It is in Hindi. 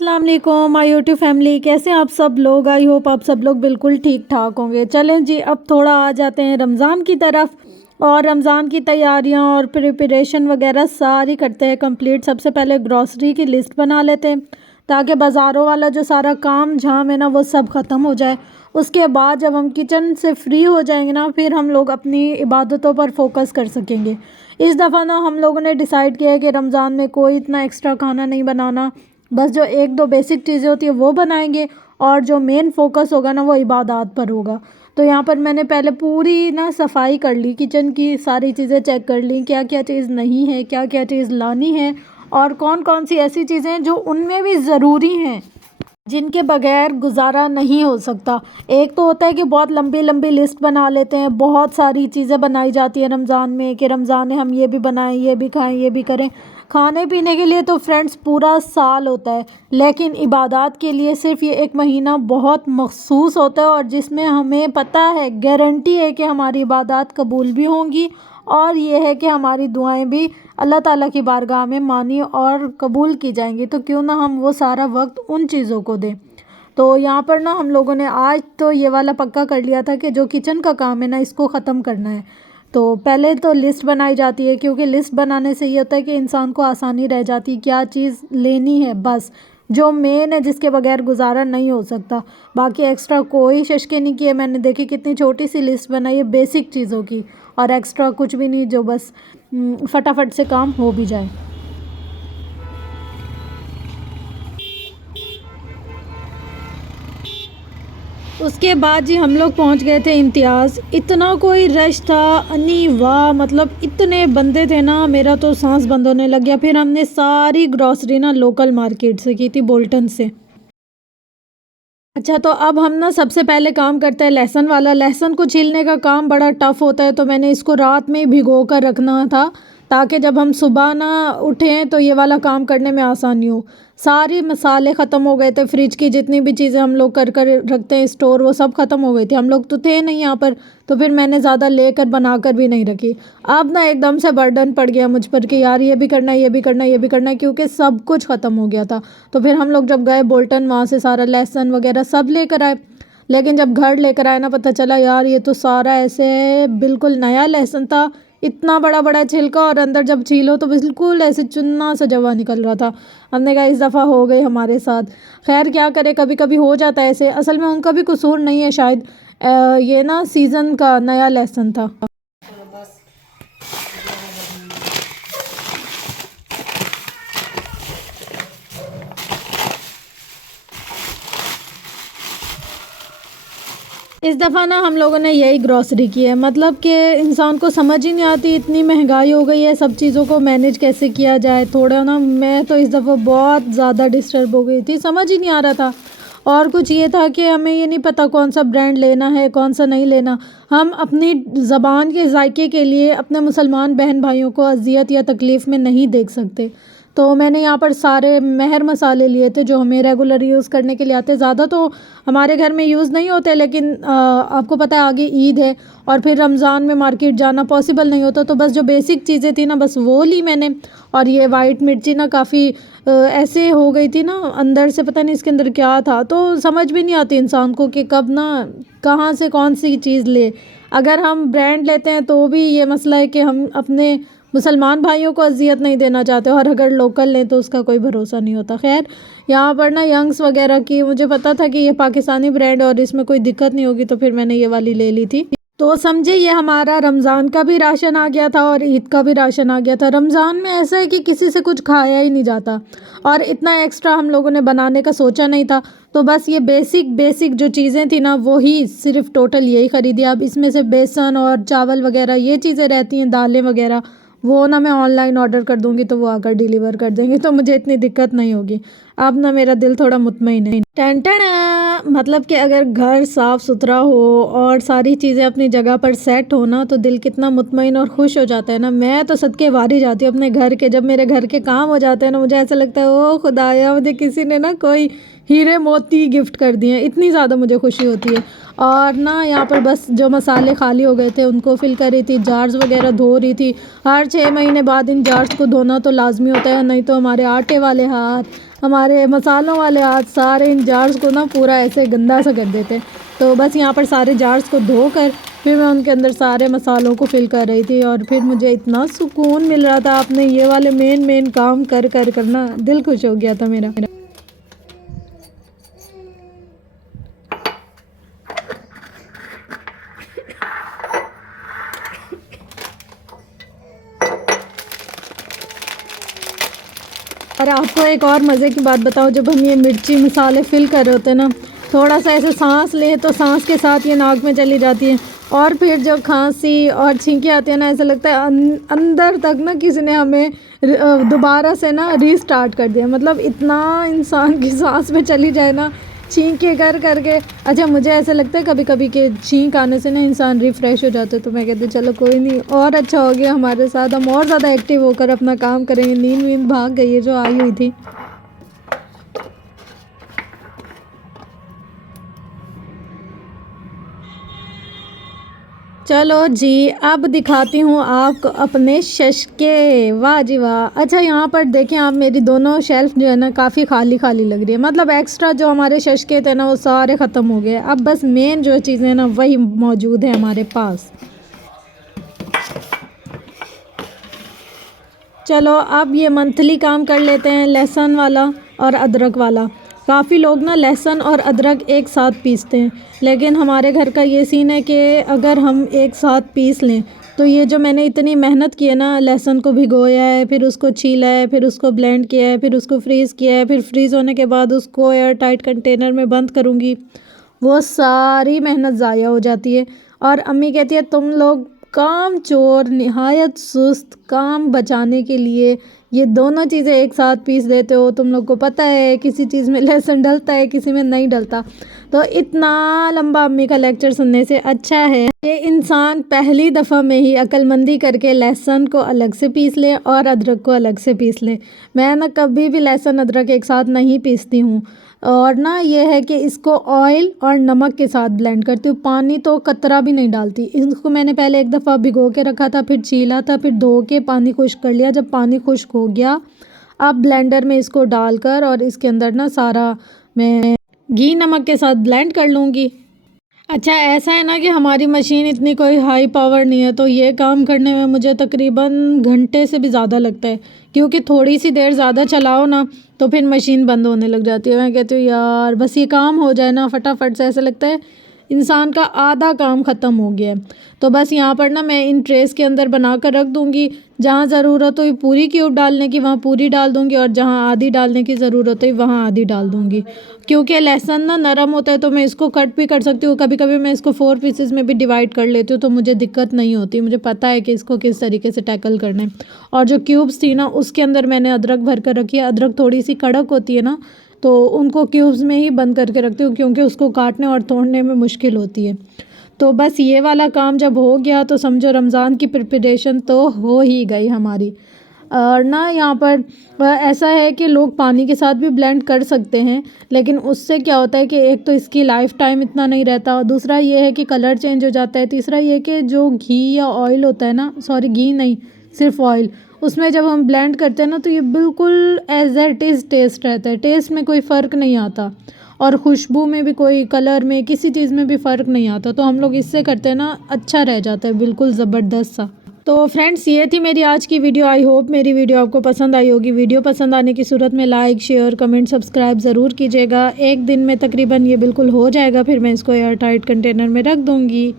अस्सलाम वालेकुम माय यूट्यूब फैमिली, कैसे हैं आप सब लोग। आई होप आप सब लोग बिल्कुल ठीक ठाक होंगे। चलें जी, अब थोड़ा आ जाते हैं रमज़ान की तरफ और रमज़ान की तैयारियां और प्रिपरेशन वगैरह सारी करते हैं कंप्लीट। सबसे पहले ग्रॉसरी की लिस्ट बना लेते हैं ताकि बाज़ारों वाला जो सारा काम झाम है ना वो सब ख़त्म हो जाए। उसके बाद जब हम किचन से फ्री हो जाएंगे ना, फिर हम लोग अपनी इबादतों पर फोकस कर सकेंगे। इस दफ़ा ना हम लोगों ने डिसाइड किया है कि रमज़ान में कोई इतना एक्स्ट्रा खाना नहीं बनाना, बस जो एक दो बेसिक चीज़ें होती है वो बनाएंगे और जो मेन फोकस होगा ना वो इबादत पर होगा। तो यहाँ पर मैंने पहले पूरी ना सफाई कर ली, किचन की सारी चीज़ें चेक कर ली, क्या क्या चीज़ नहीं है, क्या क्या चीज़ लानी है और कौन कौन सी ऐसी चीज़ें हैं जो उनमें भी ज़रूरी हैं, जिनके बगैर गुजारा नहीं हो सकता। एक तो होता है कि बहुत लंबी लंबी लिस्ट बना लेते हैं, बहुत सारी चीज़ें बनाई जाती है रमज़ान में कि रमज़ान में हम ये भी बनाएं, ये भी खाएं, ये भी करें। खाने पीने के लिए तो फ्रेंड्स पूरा साल होता है, लेकिन इबादत के लिए सिर्फ ये एक महीना बहुत मखसूस होता है और जिसमें हमें पता है, गारंटी है कि हमारी इबादत कबूल भी होंगी और ये है कि हमारी दुआएं भी अल्लाह ताला की बारगाह में मानी और कबूल की जाएंगी। तो क्यों ना हम वो सारा वक्त उन चीज़ों को दें। तो यहाँ पर ना हम लोगों ने आज तो ये वाला पक्का कर लिया था कि जो किचन का काम है ना इसको ख़त्म करना है। तो पहले तो लिस्ट बनाई जाती है, क्योंकि लिस्ट बनाने से ये होता है कि इंसान को आसानी रह जाती है क्या चीज़ लेनी है, बस जो मेन है जिसके बगैर गुजारा नहीं हो सकता। बाकी एक्स्ट्रा कोई शशके नहीं किए मैंने। देखी कितनी छोटी सी लिस्ट बनाई है बेसिक चीज़ों की, और एक्स्ट्रा कुछ भी नहीं, जो बस फटाफट से काम हो भी जाए। उसके बाद जी हम लोग पहुंच गए थे इम्तियाज़। इतना कोई रश था, अनी वाह, मतलब इतने बंदे थे ना, मेरा तो सांस बंद होने लग गया। फिर हमने सारी ग्रॉसरी ना लोकल मार्केट से की थी, बोल्टन से। अच्छा, तो अब हम ना सबसे पहले काम करते हैं लहसुन वाला। लहसुन को छीलने का काम बड़ा टफ़ होता है, तो मैंने इसको रात में ही भिगो कर रखना था ताकि जब हम सुबह ना उठें तो ये वाला काम करने में आसानी हो। सारे मसाले ख़त्म हो गए थे, फ्रिज की जितनी भी चीज़ें हम लोग कर कर रखते हैं स्टोर, वो सब ख़त्म हो गई थी। हम लोग तो थे नहीं यहाँ पर, तो फिर मैंने ज़्यादा लेकर बनाकर भी नहीं रखी। अब ना एकदम से बर्डन पड़ गया मुझ पर कि यार ये भी करना है, ये भी करना है, ये भी करना है, क्योंकि सब कुछ ख़त्म हो गया था। तो फिर हम लोग जब गए बोल्टन, वहाँ से सारा लहसुन वगैरह सब लेकर आए। लेकिन जब घर लेकर आए ना, पता चला यार ये तो सारा ऐसे बिल्कुल नया लहसुन था, इतना बड़ा बड़ा छिलका, और अंदर जब छीलो तो बिल्कुल ऐसे चुन्ना सा जवा निकल रहा था। हमने कहा इस दफ़ा हो गई हमारे साथ। खैर क्या करे, कभी कभी हो जाता है ऐसे। असल में उनका भी कसूर नहीं है शायद, ये ना सीज़न का नया लहसुन था। इस दफ़ा ना हम लोगों ने यही ग्रॉसरी की है, मतलब कि इंसान को समझ ही नहीं आती, इतनी महंगाई हो गई है, सब चीज़ों को मैनेज कैसे किया जाए। थोड़ा ना मैं तो इस दफ़ा बहुत ज़्यादा डिस्टर्ब हो गई थी, समझ ही नहीं आ रहा था। और कुछ ये था कि हमें ये नहीं पता कौन सा ब्रांड लेना है, कौन सा नहीं लेना। हम अपनी ज़बान के जायके के लिए अपने मुसलमान बहन भाइयों को अजियत या तकलीफ़ में नहीं देख सकते। तो मैंने यहाँ पर सारे महर मसाले लिए थे जो हमें रेगुलर यूज़ करने के लिए आते। ज़्यादा तो हमारे घर में यूज़ नहीं होते, लेकिन आपको पता है आगे ईद है और फिर रमज़ान में मार्केट जाना पॉसिबल नहीं होता, तो बस जो बेसिक चीज़ें थी ना बस वो ली मैंने। और ये वाइट मिर्ची ना काफ़ी ऐसे हो गई थी ना अंदर से, पता नहीं इसके अंदर क्या था, तो समझ भी नहीं आती इंसान को कि कब ना कहाँ से कौन सी चीज़ ले। अगर हम ब्रांड लेते हैं तो भी ये मसला है कि हम अपने मुसलमान भाइयों को अजियत नहीं देना चाहते, और अगर लोकल लें तो उसका कोई भरोसा नहीं होता। खैर यहाँ पर ना यंग्स वगैरह की, मुझे पता था कि ये पाकिस्तानी ब्रांड और इसमें कोई दिक्कत नहीं होगी, तो फिर मैंने ये वाली ले ली थी। तो समझे, ये हमारा रमज़ान का भी राशन आ गया था और ईद का भी राशन आ गया था। रमज़ान में ऐसा है कि किसी से कुछ खाया ही नहीं जाता, और इतना एक्स्ट्रा हम लोगों ने बनाने का सोचा नहीं था, तो बस ये बेसिक बेसिक जो चीज़ें थी ना वही सिर्फ टोटल यही ख़रीदी। अब इसमें से बेसन और चावल वगैरह ये चीज़ें रहती हैं, दालें वगैरह, वो ना मैं ऑनलाइन ऑर्डर कर दूँगी तो वो आकर डिलीवर कर देंगे, तो मुझे इतनी दिक्कत नहीं होगी। अब ना मेरा दिल थोड़ा मुतमईन है। टेंशन, मतलब कि अगर घर साफ़ सुथरा हो और सारी चीज़ें अपनी जगह पर सेट हो ना, तो दिल कितना मुतमईन और खुश हो जाता है ना। मैं तो सदके वारी जाती हूँ अपने घर के। जब मेरे घर के काम हो जाते हैं ना, मुझे ऐसा लगता है ओ खुदाया, मुझे किसी ने ना कोई हीरे मोती गिफ्ट कर दिए हैं, इतनी ज़्यादा मुझे खुशी होती है। और ना यहाँ पर बस जो मसाले खाली हो गए थे उनको फिल कर रही थी, जार्स वगैरह धो रही थी। हर 6 महीने बाद इन जार्स को धोना तो लाजमी होता है, नहीं तो हमारे आटे वाले हाथ, हमारे मसालों वाले हाथ सारे इन जार्स को ना पूरा ऐसे गंदा सा कर देते। तो बस यहाँ पर सारे जार्स को धोकर फिर मैं उनके अंदर सारे मसालों को फिल कर रही थी और फिर मुझे इतना सुकून मिल रहा था। आपने ये वाले मेन काम कर करना दिल खुश हो गया था मेरा। और आपको एक और मज़े की बात बताओ, जब हम ये मिर्ची मसाले फिल कर रहे होते हैं ना, थोड़ा सा ऐसे सांस लें तो सांस के साथ ये नाक में चली जाती है और फिर जब खांसी और छींकी आती है ना, ऐसा लगता है अंदर तक ना किसी ने हमें दोबारा से ना रीस्टार्ट कर दिया। मतलब इतना इंसान की सांस में चली जाए ना छींके कर करके। अच्छा, मुझे ऐसा लगता है कभी कभी कि छींक आने से ना इंसान रिफ़्रेश हो जाता है। तो मैं कहती चलो कोई नहीं, और अच्छा हो गया हमारे साथ, हम और ज़्यादा एक्टिव होकर अपना काम करेंगे। नींद वींद भाग गई है जो आई हुई थी। चलो जी, अब दिखाती हूँ आपको अपने शशके। वाह जी वाह। अच्छा, यहाँ पर देखें आप, मेरी दोनों शेल्फ जो है ना काफ़ी खाली खाली लग रही है। मतलब एक्स्ट्रा जो हमारे शशके थे ना वो सारे ख़त्म हो गए। अब बस मेन जो चीज़ें ना वही मौजूद है हमारे पास। चलो अब ये मंथली काम कर लेते हैं, लहसुन वाला और अदरक वाला। काफ़ी लोग ना लहसुन और अदरक एक साथ पीसते हैं, लेकिन हमारे घर का ये सीन है कि अगर हम एक साथ पीस लें तो ये जो मैंने इतनी मेहनत की है ना, लहसुन को भिगोया है, फिर उसको छीला है, फिर उसको ब्लेंड किया है, फिर उसको फ्रीज़ किया है, फिर फ्रीज़ होने के बाद उसको एयर टाइट कंटेनर में बंद करूँगी, वो सारी मेहनत ज़ाया हो जाती है। और अम्मी कहती है तुम लोग काम चोर, नहायत सुस्त, काम बचाने के लिए ये दोनों चीज़ें एक साथ पीस देते हो। तुम लोग को पता है किसी चीज़ में लहसुन डलता है, किसी में नहीं डलता। तो इतना लंबा अम्मी का लेक्चर सुनने से अच्छा है ये इंसान पहली दफ़ा में ही अक्लमंदी करके लहसुन को अलग से पीस ले और अदरक को अलग से पीस ले। मैं ना कभी भी लहसुन अदरक एक साथ नहीं पीसती हूँ। और ना ये है कि इसको ऑयल और नमक के साथ ब्लेंड करती हूँ, पानी तो कतरा भी नहीं डालती। इसको मैंने पहले एक दफ़ा भिगो के रखा था, फिर छीला था, फिर धो के पानी खुश्क कर लिया। जब पानी खुश्क हो गया, अब ब्लेंडर में इसको डालकर और इसके अंदर ना सारा मैं घी नमक के साथ ब्लेंड कर लूँगी। अच्छा, ऐसा है ना कि हमारी मशीन इतनी कोई हाई पावर नहीं है, तो ये काम करने में मुझे तकरीबन घंटे से भी ज़्यादा लगता है, क्योंकि थोड़ी सी देर ज़्यादा चलाओ ना तो फिर मशीन बंद होने लग जाती है। मैं कहती हूँ यार बस ये काम हो जाए ना फटाफट से, ऐसा लगता है इंसान का आधा काम ख़त्म हो गया है। तो बस यहाँ पर ना मैं इन ट्रेस के अंदर बना कर रख दूँगी। जहाँ ज़रूरत हो पूरी क्यूब डालने की वहाँ पूरी डाल दूँगी, और जहाँ आधी डालने की ज़रूरत है वहाँ आधी डाल दूँगी। क्योंकि लहसुन ना नरम होता है तो मैं इसको कट भी कर सकती हूँ। कभी कभी मैं इसको 4 पीसेस में भी डिवाइड कर लेती हूँ, तो मुझे दिक्कत नहीं होती। मुझे पता है कि इसको किस तरीके से टैकल करना है। और जो क्यूब्स थी ना उसके अंदर मैंने अदरक भर कर रखी है। अदरक थोड़ी सी कड़क होती है ना, तो उनको क्यूब्स में ही बंद करके रखती हूँ, क्योंकि उसको काटने और तोड़ने में मुश्किल होती है। तो बस ये वाला काम जब हो गया तो समझो रमज़ान की प्रिपरेशन तो हो ही गई हमारी। और ना यहाँ पर ऐसा है कि लोग पानी के साथ भी ब्लेंड कर सकते हैं, लेकिन उससे क्या होता है कि एक तो इसकी लाइफ टाइम इतना नहीं रहता, दूसरा ये है कि कलर चेंज हो जाता है, तीसरा ये कि जो घी या ऑयल होता है ना, सॉरी घी नहीं सिर्फ ऑयल, उसमें जब हम ब्लेंड करते हैं ना तो ये बिल्कुल एज इट इज़ टेस्ट रहता है। टेस्ट में कोई फ़र्क नहीं आता और खुशबू में भी, कोई कलर में, किसी चीज़ में भी फ़र्क नहीं आता। तो हम लोग इससे करते हैं ना, अच्छा रह जाता है बिल्कुल ज़बरदस्त सा। तो फ्रेंड्स ये थी मेरी आज की वीडियो। आई होप मेरी वीडियो आपको पसंद आई होगी। वीडियो पसंद आने की सूरत में लाइक शेयर कमेंट सब्सक्राइब ज़रूर कीजिएगा। एक दिन में तकरीबन ये बिल्कुल हो जाएगा, फिर मैं इसको एयर टाइट कंटेनर में रख दूँगी।